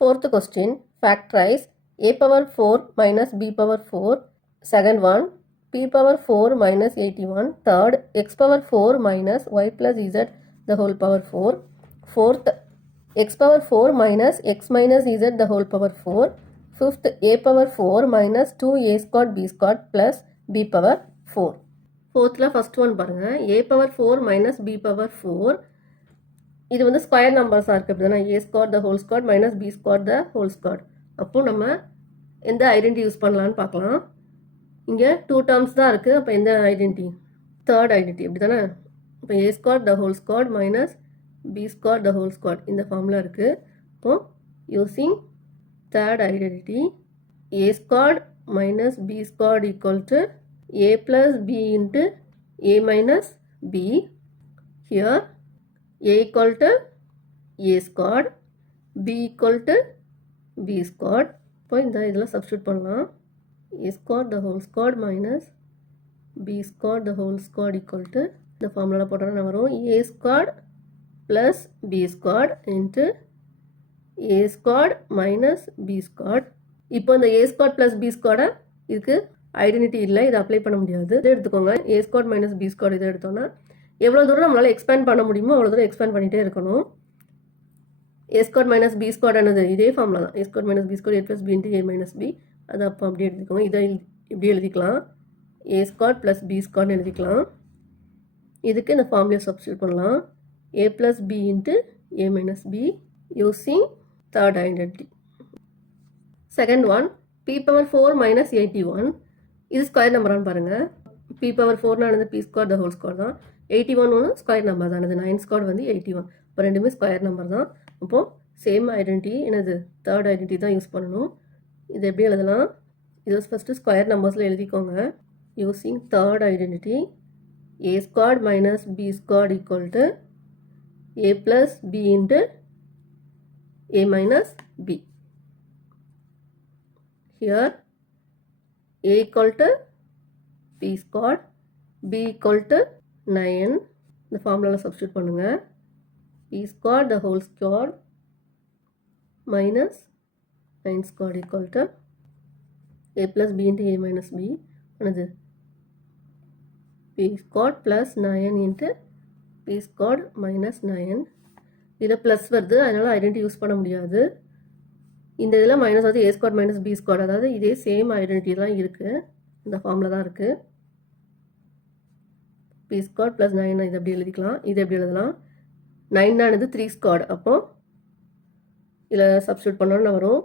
Fourth question, factorize a power 4 minus b power 4. Second one, p power 4 minus 81. Third, x power 4 minus y plus z the whole power 4. Fourth, x power 4 minus x minus z the whole power 4. Fifth, a power 4 minus 2a squared b squared plus b power 4. Fourthல first one பாருங்க, a power 4 minus b power 4. இது வந்து square நம்பர்ஸாக இருக்குது அப்படின்னா A square the whole square minus B square the whole square. அப்போது நம்ம எந்த identity use பண்ணலான்னு பார்க்கலாம். இங்கே 2 டேர்ம்ஸ் தான் இருக்குது. அப்போ எந்த ஐடென்டி? தேர்ட் ஐடென்டி அப்படி தானே. இப்போ A square the whole square minus B square the whole square இந்த ஃபார்முலா இருக்குது. இப்போது using third identity A square minus B square equal to a plus b into a minus b. Here a equal to a squared, b equal to b squared. இப்போ இந்த இதில் substitute பண்ணலாம். a squared the whole squared minus b squared the whole squared equal to இந்த ஃபார்முலாவில் போட்டோம்னா வரும் a squared plus b squared into a squared minus b squared. இப்போ இந்த a squared plus b squared இதுக்கு ஐடென்டிட்டி இல்லை, இதை அப்ளை பண்ண முடியாது. இதை எடுத்துக்கோங்க, ஏ ஸ்கொயர் மைனஸ் பி ஸ்கொயர் இதை எடுத்தோன்னா எவ்வளோ தூரம் நம்மளால் எக்ஸ்பேண்ட் பண்ண முடியுமோ அவ்வளோ தூரம் எக்ஸ்பேண்ட் பண்ணிகிட்டே இருக்கணும். ஏ ஸ்கொயர் மைனஸ் பி ஸ்கொயர் ஆனது இதே ஃபார்முலா தான். ஏ square minus B square A plus B into A minus B. அதை அப்போ அப்படியே எடுத்துக்கோங்க. இதை இப்படி எழுதிக்கலாம், ஏ ஸ்கொயர் ப்ளஸ் பி ஸ்கொயர்னு எழுதிக்கலாம். இதுக்கு இந்த ஃபார்முலையை சப்ஸ்டியூட் பண்ணலாம், A plus B into A minus B using third identity. Second one, B power 4 minus 81. இது ஸ்கொயர் நம்பரானு பாருங்கள். B power 4 B square the whole square தான். 81 ஒன்று ஸ்கொயர் நம்பர் தான். 9 ஸ்கொயர் வந்து 81. இப்போ ரெண்டுமே ஸ்கொயர் நம்பர் தான். அப்போது சேம் ஐடென்டிட்டி என்னது தேர்ட் ஐடென்டிட்டி தான் யூஸ் பண்ணணும். இது எப்படி எழுதலாம்? இது ஃபஸ்ட்டு ஸ்கொயர் நம்பர்ஸில் எழுதிக்கோங்க. Using third identity A square minus B square equal to A plus B into A minus B. Here a equal to p squared, b equal to 9. இந்த ஃபார்முலாவில் சப்ஸ்டியூட் பண்ணுங்க. p squared the whole squared minus 9 squared equal to a plus b into a minus b. என்னது p squared plus 9 into p squared minus 9. இதில் plus வருது, அதனால் identity use பண்ண முடியாது. இந்த இதில் மைனஸ் வந்து ஏ ஸ்கொயர் மைனஸ் பி ஸ்கொயர், அதாவது இதே சேம் ஐடென்டிட்டி தான் இருக்குது, இந்த ஃபார்மில் தான் இருக்குது. பி ஸ்கொயர் ப்ளஸ் 9 இது எப்படி எழுதிக்கலாம், இது எப்படி எழுதலாம்? 9 3 ஸ்கொயர். அப்போது இதில் சப்ஸ்டியூட் பண்ணோன்னு வரும்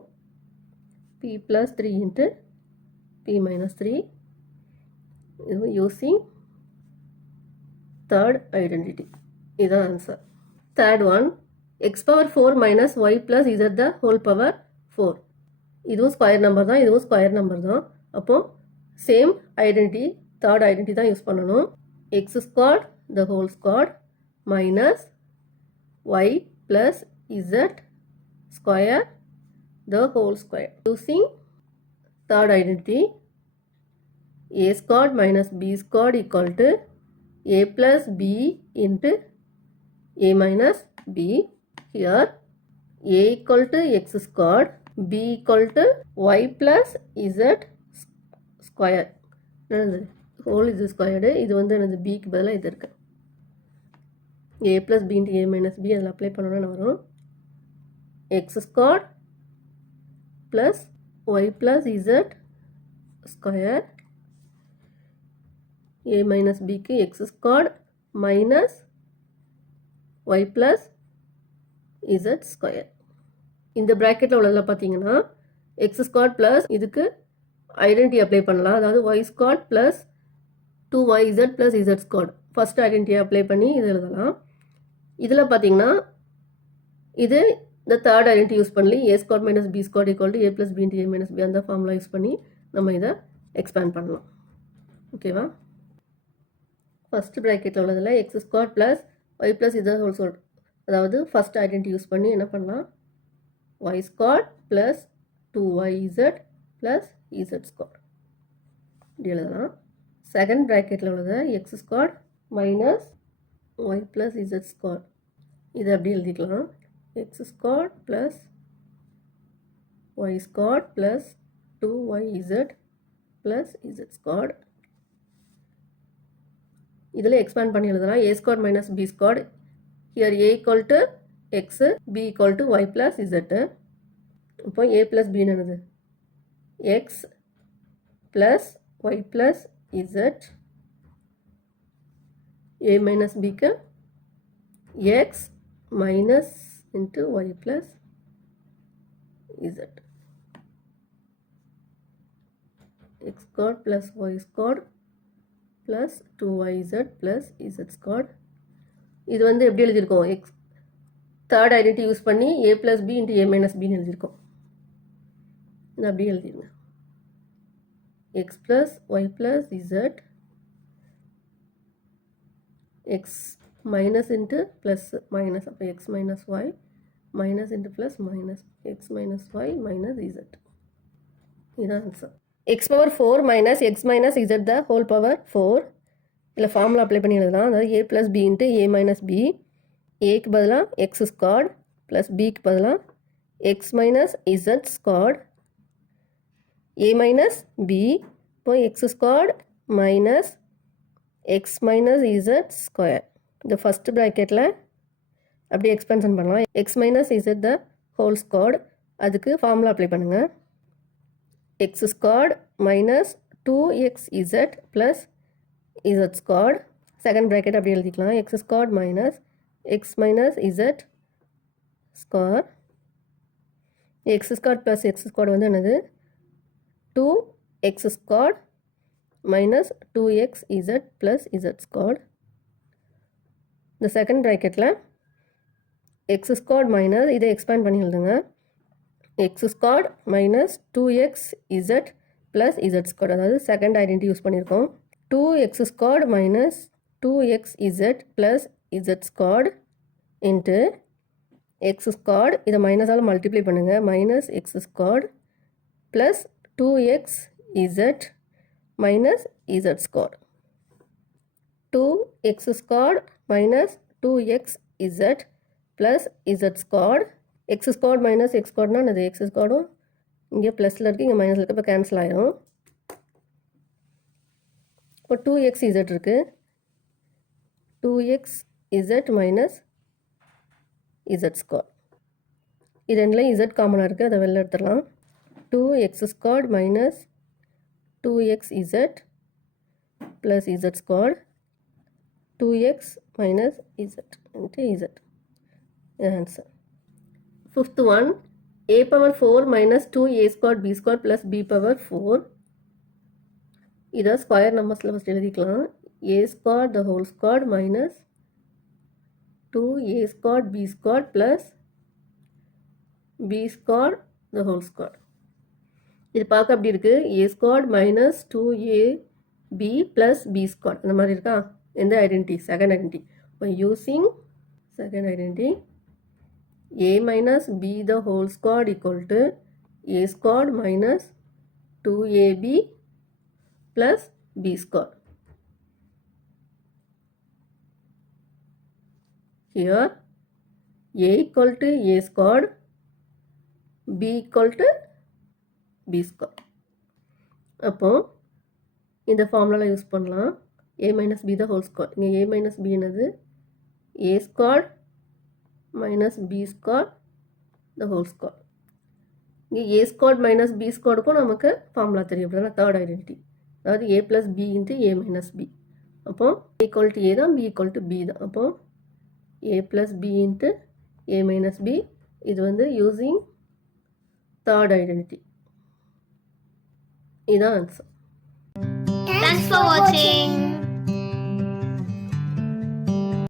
B plus 3 into B minus 3. இது யூஸிங் தேர்ட் ஐடென்டிட்டி. இதுதான் answer. Third one, X power 4 minus Y plus Z the whole power 4. இதுவும் ஸ்கொயர் நம்பர் தான், இதுவும் ஸ்கொயர் நம்பர் தான். அப்போது சேம் ஐடென்டிட்டி தேர்ட் ஐடென்டிட்டி தான் யூஸ் பண்ணணும். X square the whole square minus Y plus Z square the whole square using third identity A square minus B square equal to A plus B into A minus B. Here a equal to x squared, b equal to y plus z square. Whole இது squared, இது வந்து எனது பிக்கு பதிலாக இது இருக்குது. a plus b into a minus b அதில் apply பண்ணணும்னு வரும் x squared plus y plus z square. a minus bக்கு x squared minus y plus z square. இந்த ப்ராக்கெட்டில் உள்ளதில் பார்த்தீங்கன்னா எக்ஸ் ஸ்கொயர் ப்ளஸ் இதுக்கு ஐடென்டி அப்ளை பண்ணலாம், அதாவது Y square plus 2yz plus Z square. First ஐடென்டியை அப்ளை பண்ணி இது எழுதலாம். இதில் பார்த்தீங்கன்னா இது இந்த தேர்ட் ஐடென்டி யூஸ் பண்ணி A square minus B square equal to A plus B into A minus B அந்த ஃபார்முலா யூஸ் பண்ணி நம்ம இதை எக்ஸ்பேண்ட் பண்ணலாம். ஓகேவா? ஃபஸ்ட் ப்ராக்கெட்டில் உள்ளதில் X square plus Y plus Z whole square, அதாவது ஃபஸ்ட் ஐடென்டி யூஸ் பண்ணி என்ன பண்ணலாம், y square plus 2yz plus Z square இப்படி எழுதலாம். செகண்ட் ப்ராக்கெட்டில் உள்ளது X square minus Y plus Z square, இதை அப்படி எழுதிக்கலாம். X square plus y squared plus 2yz plus z squared. இதில் expand பண்ணி எழுதலாம் a squared minus b squared. Here a equal to x, b equal to y plus z. இப்போ a plus b என்னது x plus y plus z, a minus b க்கு x minus into y plus z. x squared plus y squared plus 2yz plus z squared. இது வந்து எப்படி எழுதியிருக்கோம் x third identity use பண்ணி a plus b into a minus b எழுதியிருக்கோம். இது அப்படியே எழுதிருங்க x plus y plus z x minus into plus minus அப்போ x minus y minus into plus minus x minus y minus z. இதுதான் answer. x power 4 minus x minus z the whole power 4. இதில் formula apply பண்ணி எழுதலாம். அதாவது a plus b into a minus b, aக்கு பதிலாக x squared plus bக்கு பதிலாக x minus z squared, a minus b இப்போ x squared minus x minus z square. இந்த first ப்ராக்கெட்டில் அப்படியே எக்ஸ்பென்ஷன் பண்ணலாம். x minus z the whole squared, அதுக்கு formula apply பண்ணுங்கள். x squared minus 2xz plus z squared. Second bracket அப்படி எழுதிக்கலாம். x squared minus x minus z square. x squared plus x squared வந்து என்னது 2x squared minus 2xz plus z squared. இந்த second ப்ராக்கெட்டில் x squared minus இதை expand பண்ணி எழுதுங்க. x squared minus 2xz plus z squared, அதாவது second identity use பண்ணியிருக்கோம். 2x squared minus 2xz plus z squared into x squared, இதை மைனஸால் multiply பண்ணுங்கள். Minus x squared plus 2xz minus z squared. 2x squared minus 2xz plus z squared. x squared minus x squaredனா அது x squaredம் இங்கே ப்ளஸில் இருக்குது, இங்கே மைனஸில் இருக்குது, இப்போ கேன்சல் ஆயிரும். இப்போ 2xz இருக்குது. 2xz minus z squared. இது ரெண்டுலையும் z காமனாக இருக்குது, அதை வெளில எடுத்துடலாம். 2x squared minus 2xz plus z squared, 2x minus z into z. Answer. Fifth one, a power 4 minus 2a squared b squared plus b power 4. இதை square நம்பர்ஸில் first எழுதிக்கலாம். a squared the whole squared minus 2a squared b squared plus b squared the whole squared. இது பார்க்க அப்படி இருக்குது. a squared minus 2ab plus b squared இந்த மாதிரி இருக்கா. எந்த ஐடென்டிட்டி? Second identity. இப்போ using second identity, a minus b the whole squared equal to a squared minus 2ab plus b squared. Here a equal to a squared, b equal to b squared. அப்போ இந்த ஃபார்முலாவில் use பண்ணலாம். a minus b the whole squared. இங்கே a minus b என்னது a squared minus b squared the whole squared. இங்கே a squared minus b squaredக்கும் நமக்கு formula தெரியும். அப்படின்னா தேர்ட் ஐடென்டிட்டி, அதாவது a plus b into a minus b. அப்போ a equal to a தான், b equal to b தான். அப்போ a plus b into a minus b, இது வந்து யூஸிங் தேர்ட் ஐடென்டிட்டி. இதான் ஆன்சர். Thanks for watching.